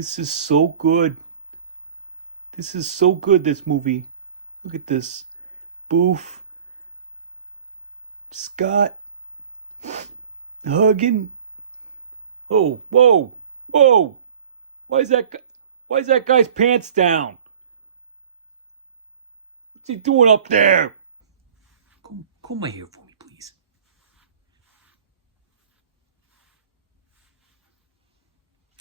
This is so good. This is so good, this movie. Look at this. Boof. Scott. Hugging. Oh, whoa. Whoa. Why is that guy's pants down? What's he doing up there? Comb my hair for me, please.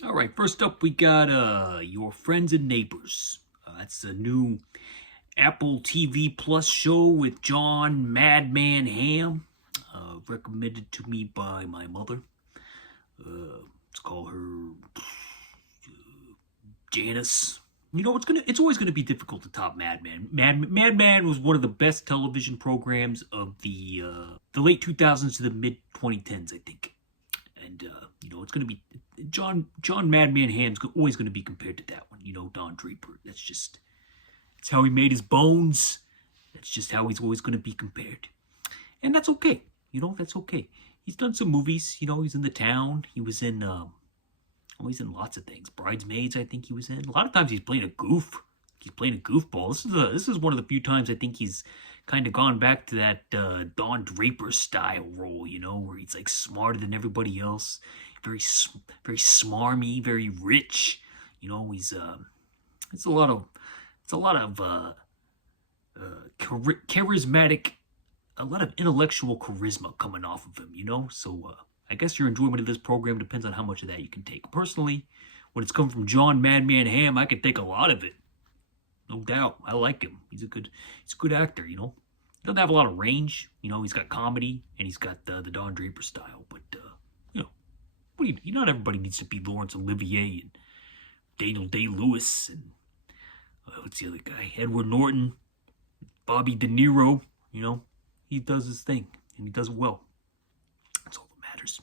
All right, first up we got Your Friends and Neighbors. That's a new Apple TV Plus show with John Madman Hamm. Recommended to me by my mother. Let's call her Janice. You know, it's always gonna be difficult to top Madman. Madman was one of the best television programs of the late 2000s to the mid 2010s, I think. And you know, it's gonna be John Madman Hamm's always gonna be compared to that one. You know, Don Draper. That's how he made his bones. That's just how he's always gonna be compared, and that's okay. You know, that's okay. He's done some movies. You know, he's in The Town. He was in he's in lots of things. Bridesmaids, I think he was in. A lot of times he's playing a goof. He's playing a goofball. This is one of the few times I think he's kind of gone back to that Don Draper style role, you know, where he's like smarter than everybody else, very smarmy, very rich. You know, it's a lot of charismatic, a lot of intellectual charisma coming off of him, you know. So I guess your enjoyment of this program depends on how much of that you can take. Personally, when it's come from John Madman Hamm, I could take a lot of it. No doubt. I like him. He's a good actor, you know. He doesn't have a lot of range. You know, he's got comedy and he's got the Don Draper style. But, you know, not everybody needs to be Laurence Olivier and Daniel Day-Lewis and, what's the other guy? Edward Norton, Bobby De Niro, you know. He does his thing and he does it well. That's all that matters.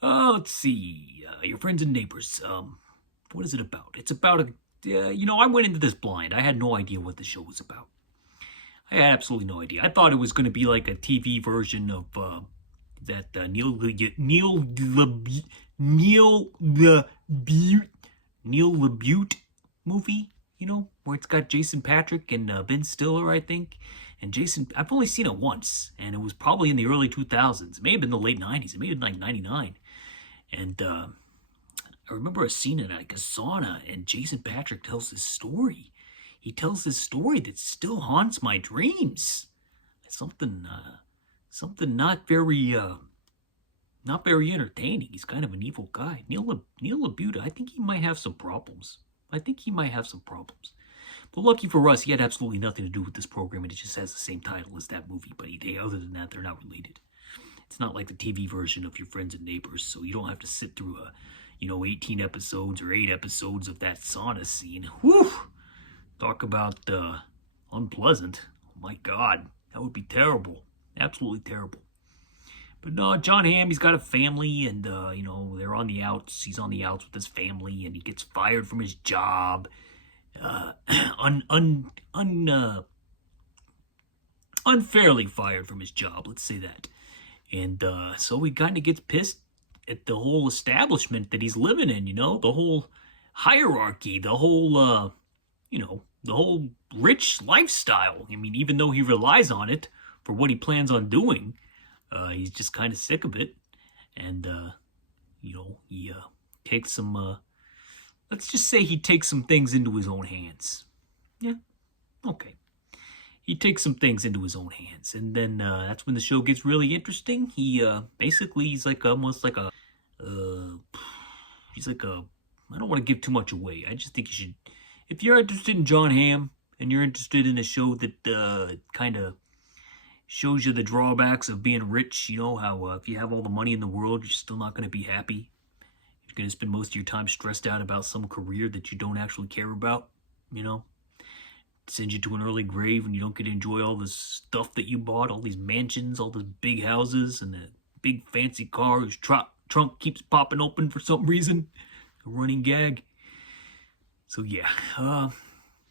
Let's see. Your Friends and Neighbors. What is it about? It's about you know, I went into this blind. I had no idea what the show was about. I had absolutely no idea. I thought it was going to be like a TV version of that Neil LaBute movie, you know, where it's got Jason Patrick and Ben Stiller, I think. And Jason, I've only seen it once, and it was probably in the early 2000s. It may have been the late 90s. It may have been like 99. And I remember a scene in like a sauna, and Jason Patrick tells this story. He tells this story that still haunts my dreams. Something not very entertaining. He's kind of an evil guy. Neil LaBute, I think he might have some problems. But lucky for us, he had absolutely nothing to do with this program, and it just has the same title as that movie. But other than that, they're not related. It's not like the TV version of Your Friends and Neighbors, so you don't have to sit through 18 episodes or 8 episodes of that sauna scene. Whew! Talk about unpleasant. Oh my God, that would be terrible. Absolutely terrible. But no, John Hamm, he's got a family, and you know, they're on the outs. He's on the outs with his family, and he gets fired from his job. Unfairly fired from his job, let's say that. And so he kind of gets pissed at the whole establishment that he's living in, you know, the whole hierarchy, the whole, the whole rich lifestyle. I mean, even though he relies on it for what he plans on doing, he's just kind of sick of it. And, he takes some, let's just say he takes some things into his own hands. Yeah, okay. He takes some things into his own hands, and then that's when the show gets really interesting. He's like almost like a, I don't want to give too much away. I just think you should, if you're interested in John Hamm, and you're interested in a show that kind of shows you the drawbacks of being rich, you know, how if you have all the money in the world, you're still not going to be happy. You're going to spend most of your time stressed out about some career that you don't actually care about, you know. Send you to an early grave and you don't get to enjoy all this stuff that you bought, all these mansions, all those big houses, and a big fancy car whose trunk keeps popping open for some reason. A running gag. So yeah,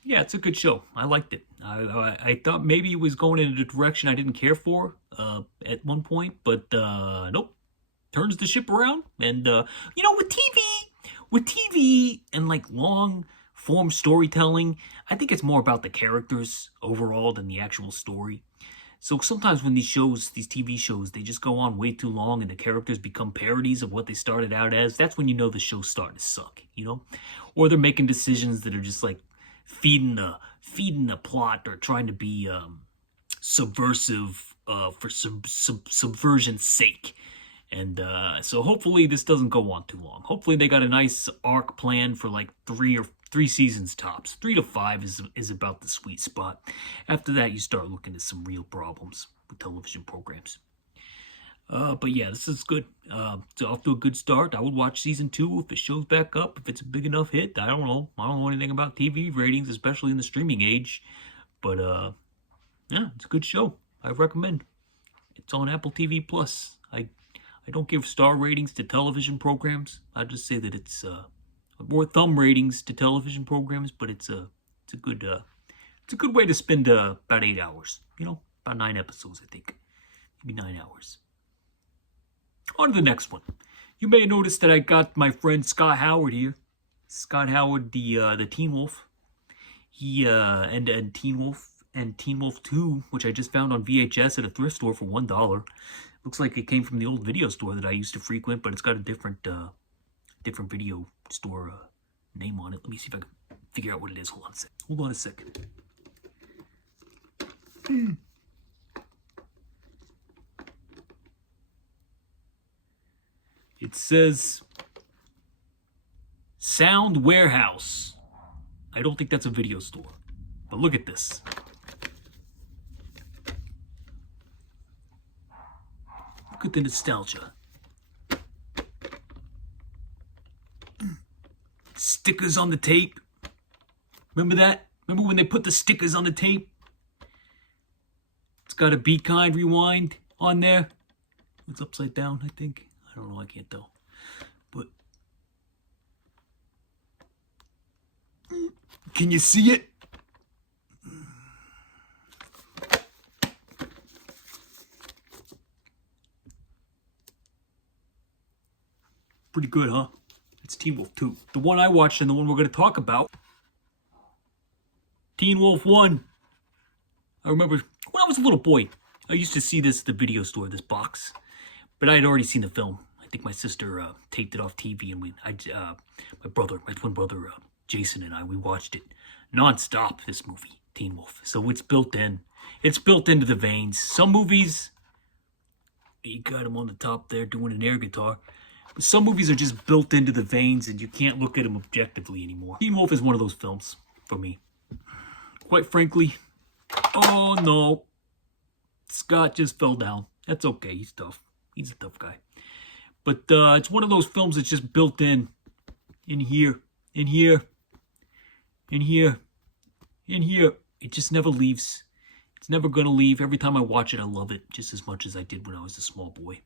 it's a good show. I liked it. I thought maybe it was going in a direction I didn't care for at one point, but nope. Turns the ship around, and with TV and like long form storytelling, I think it's more about the characters overall than the actual story. So sometimes when these shows, these TV shows, they just go on way too long and the characters become parodies of what they started out as, that's when you know the show's starting to suck, you know? Or they're making decisions that are just like feeding the plot or trying to be subversive for subversion's sake. And so hopefully this doesn't go on too long. Hopefully they got a nice arc plan for like three seasons tops. 3 to 5 is about the sweet spot. After that, you start looking at some real problems with television programs. But yeah, this is good. It's off to a good start. I would watch season 2 if it shows back up, if it's a big enough hit. I don't know. I don't know anything about TV ratings, especially in the streaming age. But yeah, it's a good show. I recommend. It's on Apple TV Plus. I don't give star ratings to television programs. I just say that it's more thumb ratings to television programs, but it's a good way to spend about 8 hours. You know, about 9 episodes, I think, maybe 9 hours. On to the next one. You may have noticed that I got my friend Scott Howard here. Scott Howard, the Teen Wolf. He and Teen Wolf and Teen Wolf 2, which I just found on VHS at a thrift store for $1. Looks like it came from the old video store that I used to frequent, but it's got a different video store name on it. Let me see if I can figure out what it is. Hold on a second. It says Sound Warehouse. I don't think that's a video store, but look at this. Look at the nostalgia. Stickers on the tape. Remember that? Remember when they put the stickers on the tape? It's got a Be Kind Rewind on there. It's upside down, I think. I don't know, I can't tell. But can you see it? Pretty good, huh? It's Teen Wolf 2. The one I watched and the one we're going to talk about. Teen Wolf 1. I remember when I was a little boy, I used to see this at the video store, this box. But I had already seen the film. I think my sister taped it off TV and my twin brother, Jason and I, we watched it non-stop, this movie, Teen Wolf. So it's built in. It's built into the veins. Some movies, you got him on the top there doing an air guitar. Some movies are just built into the veins and you can't look at them objectively anymore. Teen Wolf is one of those films for me. Quite frankly, oh no, Scott just fell down. That's okay, he's tough. He's a tough guy. But it's one of those films that's just built in here, in here. It just never leaves. It's never gonna leave. Every time I watch it, I love it just as much as I did when I was a small boy.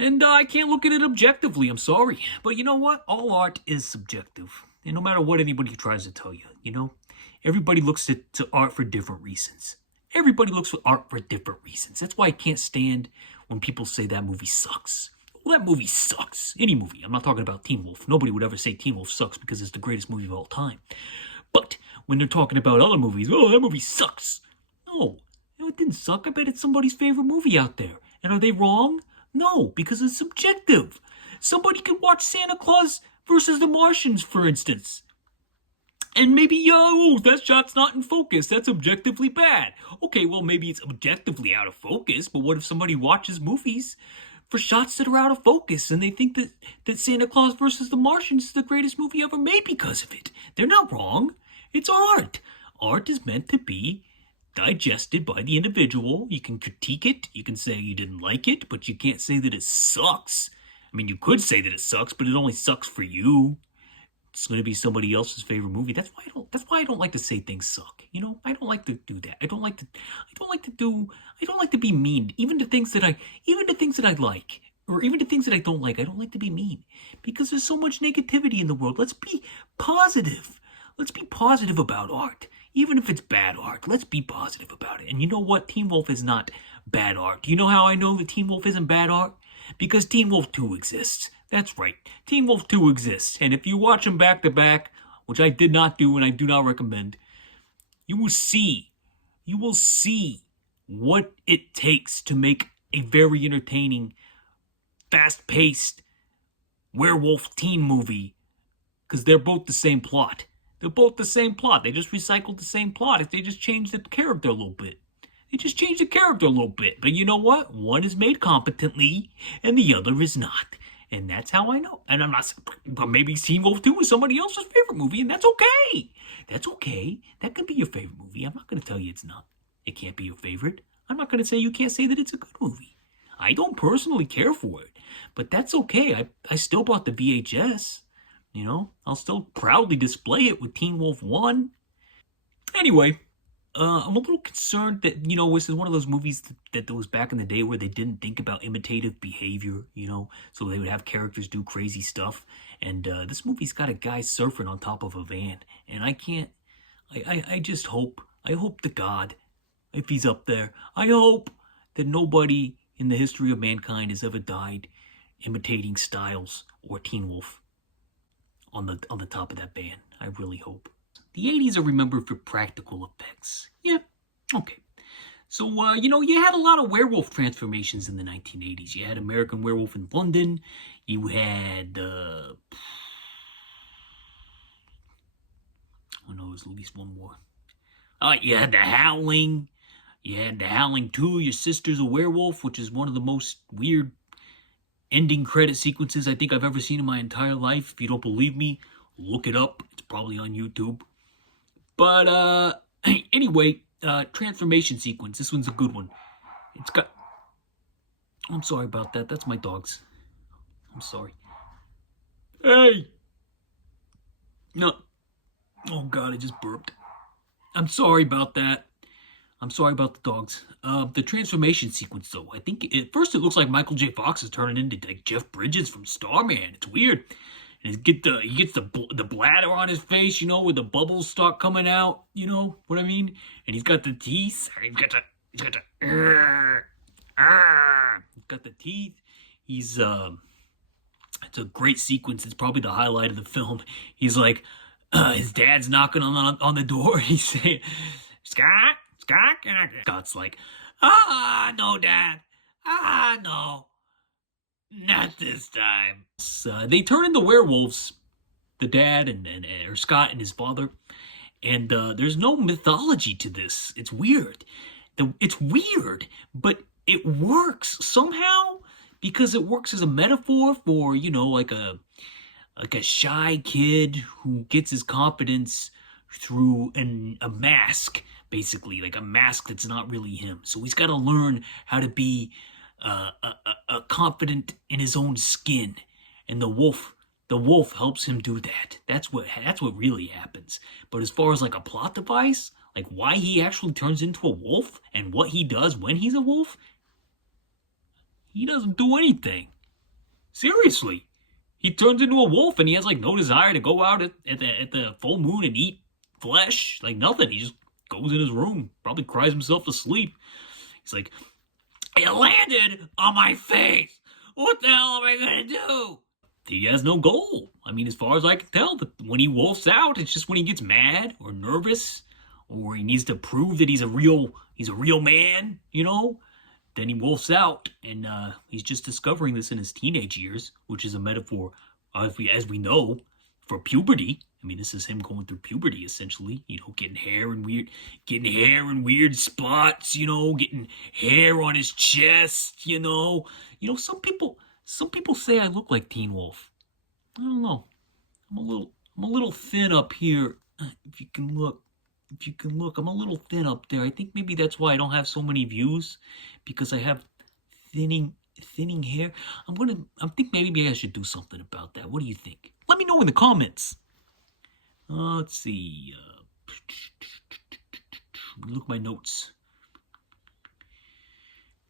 And I can't look at it objectively, I'm sorry. But you know what? All art is subjective. And no matter what anybody tries to tell you, you know? Everybody looks to art for different reasons. Everybody looks for art for different reasons. That's why I can't stand when people say that movie sucks. Well, that movie sucks. Any movie. I'm not talking about Teen Wolf. Nobody would ever say Teen Wolf sucks because it's the greatest movie of all time. But when they're talking about other movies, oh, that movie sucks. No, it didn't suck. I bet it's somebody's favorite movie out there. And are they wrong? No, because it's subjective. Somebody could watch Santa Claus versus the Martians, for instance. And maybe, oh, that shot's not in focus. That's objectively bad. Okay, well, maybe it's objectively out of focus, but what if somebody watches movies for shots that are out of focus and they think that Santa Claus versus the Martians is the greatest movie ever made because of it? They're not wrong. It's art. Art is meant to be digested by the individual. You can critique it. You can say you didn't like it, but you can't say that it sucks. I mean, you could say that it sucks, but it only sucks for you. It's going to be somebody else's favorite movie. That's why I don't like to say things suck. You know, I don't like to do that. I don't like to be mean. Even to things that I like, or even to things that I don't like to be mean. Because there's so much negativity in the world. Let's be positive. Let's be positive about art. Even if it's bad art, let's be positive about it. And you know what? Teen Wolf is not bad art. Do you know how I know that Teen Wolf isn't bad art? Because Teen Wolf 2 exists. That's right. Teen Wolf 2 exists, and if you watch them back to back, which I did not do and I do not recommend, you will see, what it takes to make a very entertaining, fast-paced werewolf teen movie, because they're both the same plot. They're both the same plot. They just recycled the same plot. If they just changed the character a little bit. But you know what? One is made competently, and the other is not. And that's how I know. And I'm not, but maybe Teen Wolf 2 is somebody else's favorite movie, and that's okay. That's okay. That could be your favorite movie. I'm not going to tell you it's not. It can't be your favorite. I'm not going to say you can't say that it's a good movie. I don't personally care for it, but that's okay. I still bought the VHS. You know, I'll still proudly display it with Teen Wolf 1. Anyway, I'm a little concerned that, this is one of those movies that was back in the day where they didn't think about imitative behavior, so they would have characters do crazy stuff. And this movie's got a guy surfing on top of a van. And I just hope, to God, if he's up there, I hope that nobody in the history of mankind has ever died imitating Styles or Teen Wolf on the top of that van. I really hope. The 80s are remembered for practical effects. Yeah, okay. So, you had a lot of werewolf transformations in the 1980s. You had American Werewolf in London. You had, there's at least one more. You had The Howling. You had The Howling 2, Your Sister's a Werewolf, which is one of the most weird ending credit sequences I think I've ever seen in my entire life. If you don't believe me, look it up. It's probably on YouTube. But, anyway, transformation sequence. This one's a good one. It's got... I'm sorry about that. That's my dogs. I'm sorry. Hey! No. Oh, God, I just burped. I'm sorry about that. I'm sorry about the dogs. The transformation sequence, though, I think at first it looks like Michael J. Fox is turning into like Jeff Bridges from Starman. It's weird. And he gets the bladder on his face, where the bubbles start coming out. You know what I mean? And he's got the teeth. He's got the teeth. It's a great sequence. It's probably the highlight of the film. He's like, his dad's knocking on the door. He's saying, Scott. Scott's like, no, Dad. No. Not this time. They turn into werewolves, the dad or Scott and his father, and there's no mythology to this. It's weird. It's weird, but it works somehow because it works as a metaphor for, like a shy kid who gets his confidence through a mask, basically, like a mask that's not really him. So he's got to learn how to be confident in his own skin, and the wolf helps him do that. That's what really happens. But as far as like a plot device, like why he actually turns into a wolf and what he does when he's a wolf, he doesn't do anything. Seriously, he turns into a wolf and he has like no desire to go out at the full moon and eat flesh, like nothing. He just goes in his room, probably cries himself to sleep. He's like, it landed on my face. What the hell am I gonna do? He has no goal. I mean, as far as I can tell, when he wolfs out, it's just when he gets mad or nervous, or he needs to prove that he's a real man, Then he wolfs out, and he's just discovering this in his teenage years, which is a metaphor, as we know, for puberty. I mean, this is him going through puberty, essentially. Getting hair in weird spots. Getting hair on his chest. Some people say I look like Teen Wolf. I don't know. I'm a little thin up here. If you can look, I'm a little thin up there. I think maybe that's why I don't have so many views, because I have thinning hair. I think maybe I should do something about that. What do you think? Let me know in the comments. Let's see. Look at my notes.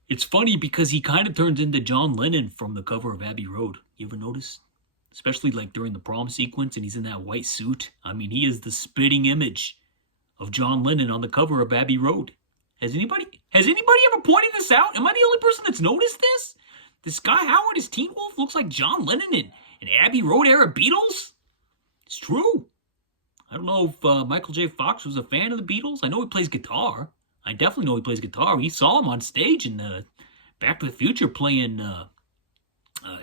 It's funny because he kind of turns into John Lennon from the cover of Abbey Road. You ever notice? Especially like during the prom sequence and he's in that white suit. I mean, he is the spitting image of John Lennon on the cover of Abbey Road. Has anybody ever pointed this out? Am I the only person that's noticed this? This Sky Howard as Teen Wolf looks like John Lennon and Abbey Road era Beatles? It's true. I don't know if Michael J. Fox was a fan of the Beatles. I know he plays guitar. I definitely know he plays guitar. We saw him on stage in Back to the Future playing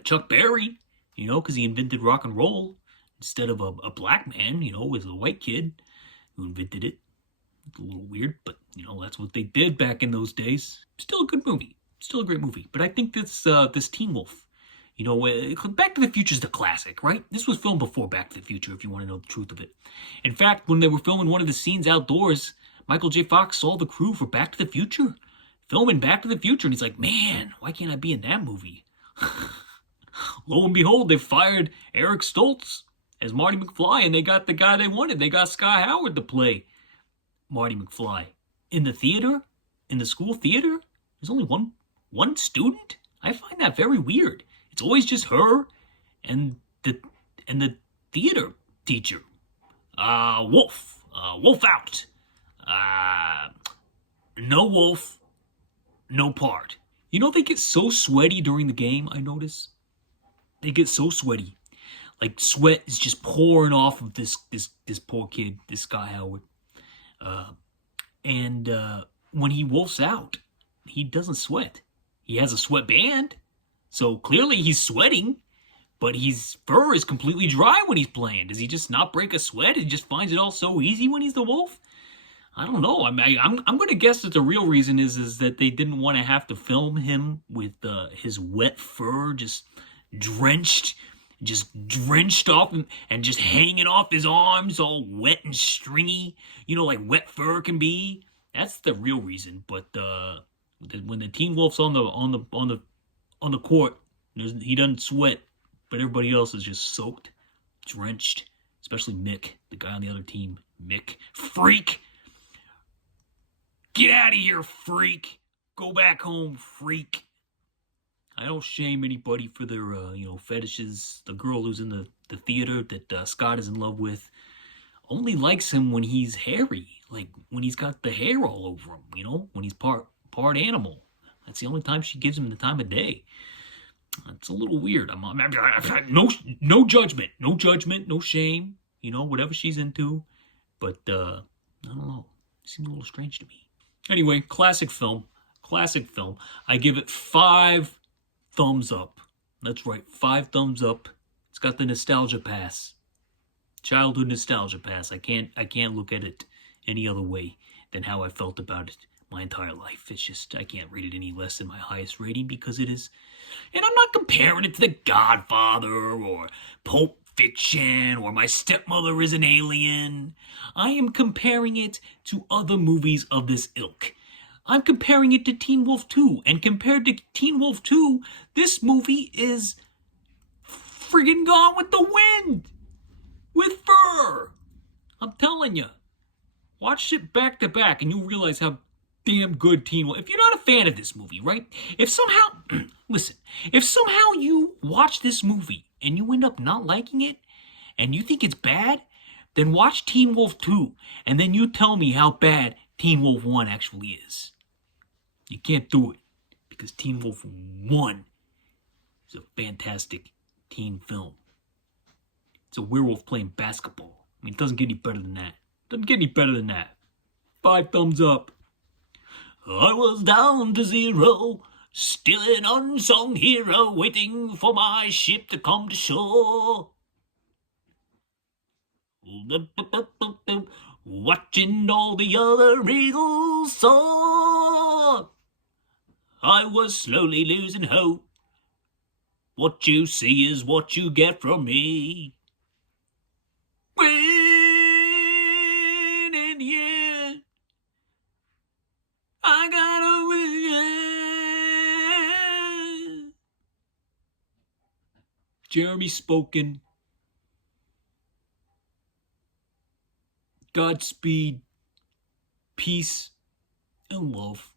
Chuck Berry, because he invented rock and roll instead of a black man, as a white kid who invented it. It's a little weird, but, that's what they did back in those days. Still a good movie. Still a great movie. But I think this Teen Wolf, Back to the Future is the classic, right? This was filmed before Back to the Future, if you want to know the truth of it. In fact, when they were filming one of the scenes outdoors, Michael J. Fox saw the crew for Back to the Future filming Back to the Future, and he's like, man, why can't I be in that movie? Lo and behold, they fired Eric Stoltz as Marty McFly, and they got the guy they wanted. They got Sky Howard to play Marty McFly. In the theater, in the school theater, there's only one student? I find that very weird. It's always just her and the theater teacher. Wolf. Wolf out. No wolf, no part. They get so sweaty during the game, I notice. They get so sweaty. Like sweat is just pouring off of this poor kid, this Sky Howard. And when he wolfs out, he doesn't sweat. He has a sweatband, so clearly he's sweating, but his fur is completely dry when he's playing. Does he just not break a sweat and just finds it all so easy when he's the wolf? I don't know. I'm going to guess that the real reason is that they didn't want to have to film him with his wet fur just drenched off and just hanging off his arms, all wet and stringy. Like wet fur can be. That's the real reason. But when the Teen Wolf's on the court, he doesn't sweat, but everybody else is just soaked, drenched. Especially Mick, the guy on the other team. Mick, freak. Get out of here, freak. Go back home, freak. I don't shame anybody for their, fetishes. The girl who's in the theater that Scott is in love with only likes him when he's hairy. Like, when he's got the hair all over him, when he's part animal. That's the only time she gives him the time of day. It's a little weird. No judgment. No judgment, no shame. Whatever she's into. But, I don't know. It seemed a little strange to me. Anyway, classic film. I give it 5 thumbs up. That's right, 5 thumbs up. It's got the nostalgia pass. Childhood nostalgia pass. I can't look at it any other way than how I felt about it my entire life. It's just, I can't rate it any less than my highest rating because it is. And I'm not comparing it to The Godfather or Pulp Fiction or My Stepmother is an Alien. I am comparing it to other movies of this ilk. I'm comparing it to Teen Wolf 2. And compared to Teen Wolf 2, this movie is friggin' Gone with the Wind. With fur. I'm telling you. Watch it back to back and you'll realize how damn good Teen Wolf. If you're not a fan of this movie, right? If somehow, listen, if somehow you watch this movie and you end up not liking it and you think it's bad, then watch Teen Wolf 2 and then you tell me how bad Teen Wolf 1 actually is. You can't do it because Teen Wolf 1 is a fantastic teen film. It's a werewolf playing basketball. I mean, it doesn't get any better than that. 5 thumbs up. I was down to 0, still an unsung hero, waiting for my ship to come to shore. Watching all the other eagles soar, I was slowly losing hope. What you see is what you get from me. When in the end, I gotta win. Jeremy spoken. Godspeed, peace, and love.